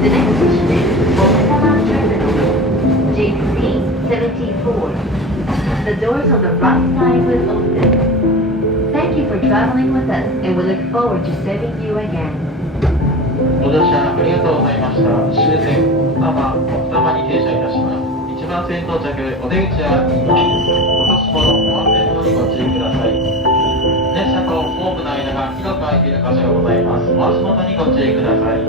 The next station is Okinawa Terminal, JC-74. The doors on the right side will open. Thank you for traveling with us, and we look forward to serving you again. ご乗車ありがとうございました。終点奥多摩に停車いたします。1番線到着、お出口は右側です。お年頃、お忘れ物にご注意ください。列車とホームの間が広く空いている箇所がございます。お足元にご注意ください。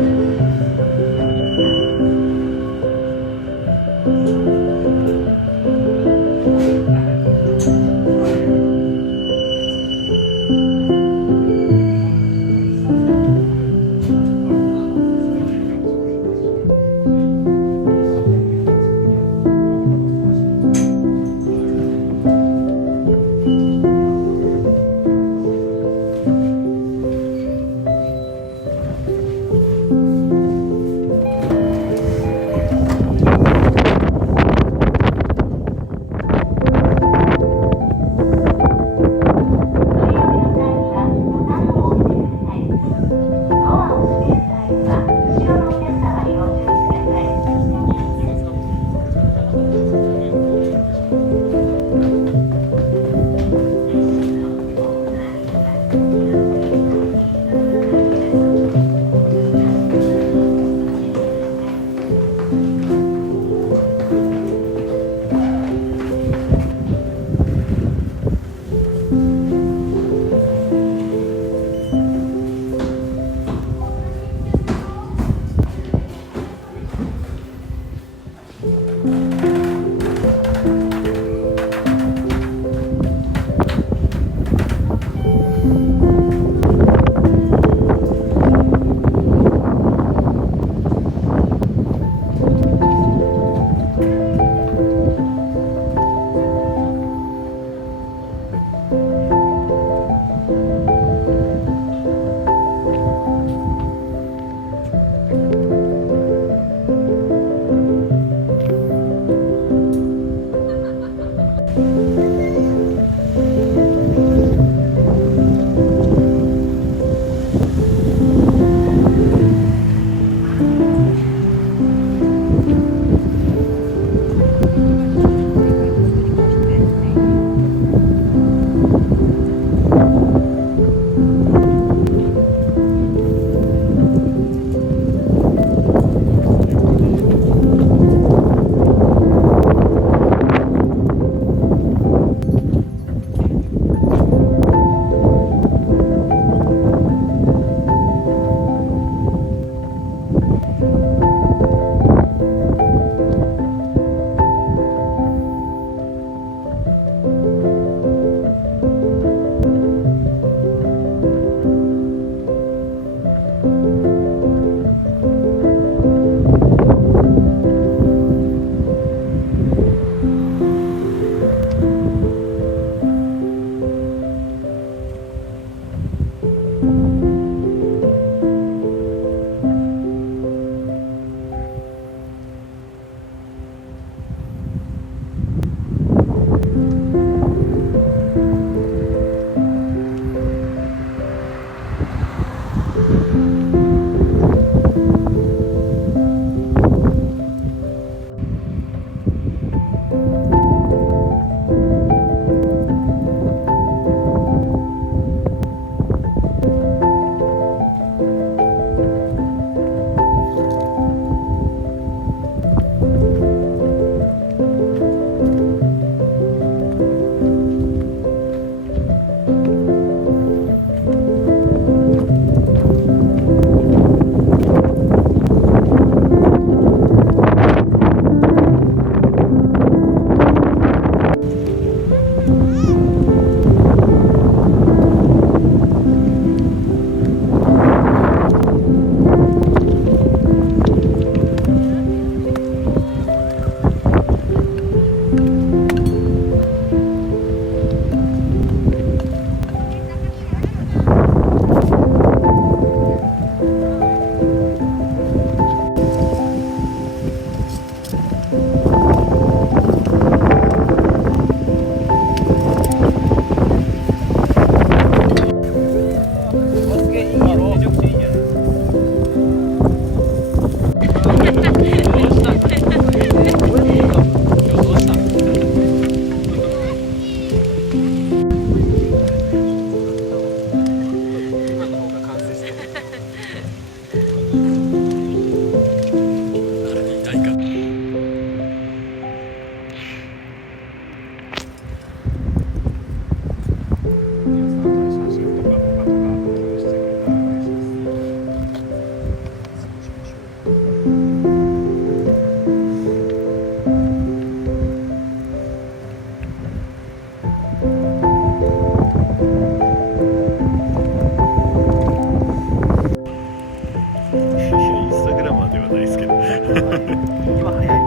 今早い